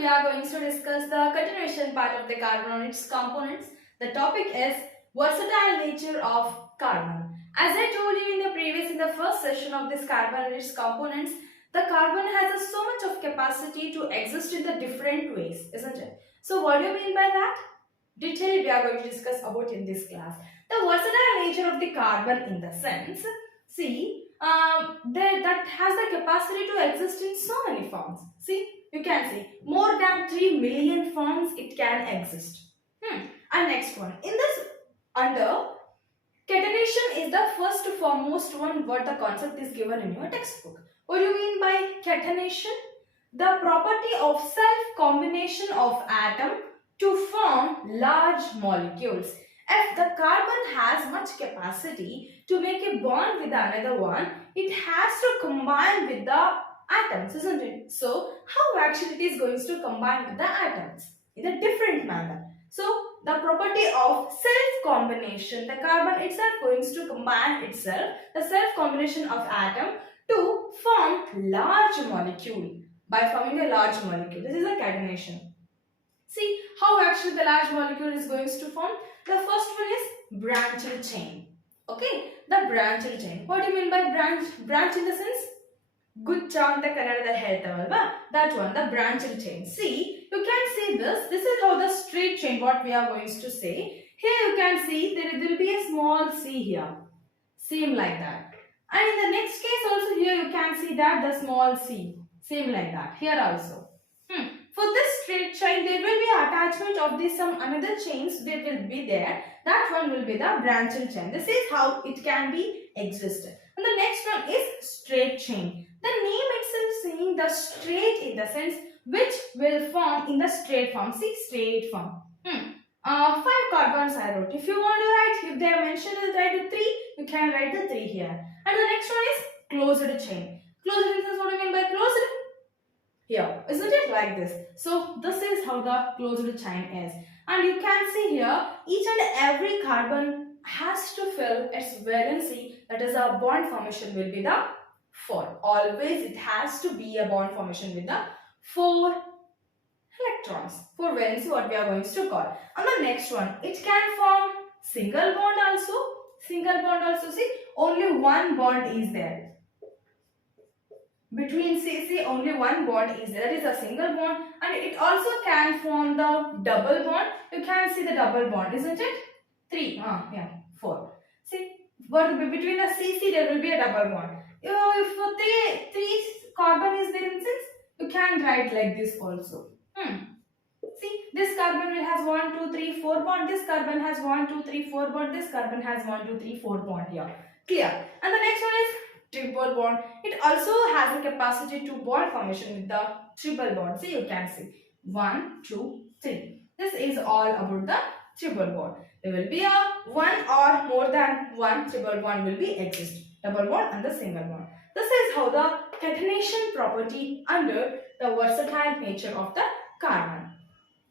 we are going to discuss the continuation part of the carbon on its components. The topic is versatile nature of carbon. As I told you in the first session of this carbon and its components, the carbon has so much of capacity to exist in the different ways, isn't it? So what do you mean by that? Detail we are going to discuss about in this class. The versatile nature of the carbon in the sense, see, that has the capacity to exist in so many forms. See, you can see more than 3 million forms it can exist. And next one, in this under catenation is the first foremost one what the concept is given in your textbook. What do you mean by catenation? The property of self-combination of atom to form large molecules. If the carbon has much capacity to make a bond with another one, it has to combine with the atoms, isn't it? So, how actually it is going to combine with the atoms? In a different manner. So, the property of self-combination, the carbon itself going to combine itself, the self-combination of atom to form large molecule. By forming a large molecule, this is a catenation. See how actually the large molecule is going to form. The first one is branched chain. Okay, the branched chain. What do you mean by branch? Branch in the sense? Good chant that one, the branched chain. See, you can see this. This is how the straight chain, what we are going to say. Here you can see there will be a small c here. Same like that. And in the next case also here you can see that the small c. Same like that. Here also. For this straight chain, there will be attachment of this some another chains that will be there. That one will be the branched chain. This is how it can be existed. And the next one is straight chain. The name itself saying the straight in the sense which will form in the straight form. See, straight form. 5 carbons I wrote. If you want to write, if they are mentioned as write 3, you can write the 3 here. And the next one is closed chain. Closed in the sense, what do you mean by closed? Here, isn't it like this? So this is how the closed chain is. And you can see here, each and every carbon has to fill its valency, that is a bond formation will be the 4. Always it has to be a bond formation with the 4 electrons. 4 valency what we are going to call. And the next one, it can form single bond also. Single bond also, see, only one bond is there. Between CC only one bond is there, that is a single bond, and it also can form the double bond. You can see the double bond, isn't it? 3, 4. See, but between the CC there will be a double bond. If 3 carbon is there in sense, you can write like this also. See, this carbon will has 1, 2, 3, 4 bond. This carbon has 1, 2, 3, 4 bond. This carbon has 1, 2, 3, 4 bond here. Clear? And the next one is triple bond. It also has the capacity to bond formation with the triple bond. See, you can see 1, 2, 3. This is all about the triple bond. There will be a 1 or more than 1 triple bond will be exist. Double bond and the single bond. This is how the catenation property under the versatile nature of the carbon.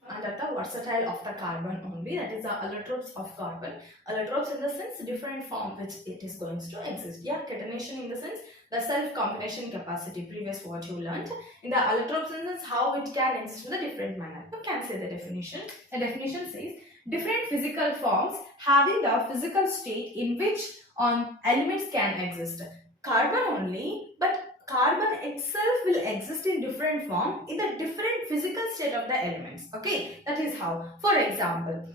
Under the versatile of the carbon only, that is the allotropes of carbon. Allotropes in the sense different form which it is going to exist. Yeah, catenation in the sense the self-combination capacity, previous what you learned. In the allotropes in the sense how it can exist in the different manner. You can say the definition. The definition says different physical forms having the physical state in which elements can exist. Carbon only, but carbon itself will exist in different form in the different physical state of the elements. Okay, that is how. For example,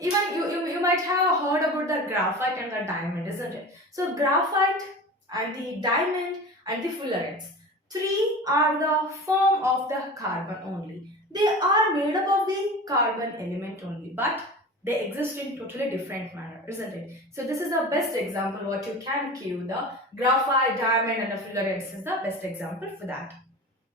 even you might have heard about the graphite and the diamond, isn't it? So graphite and the diamond and the fullerenes, 3 are the form of the carbon only. They are made up of the carbon element only, but they exist in totally different manner, isn't it? So this is the best example what you can give. The graphite, diamond and the fullerenes is the best example for that.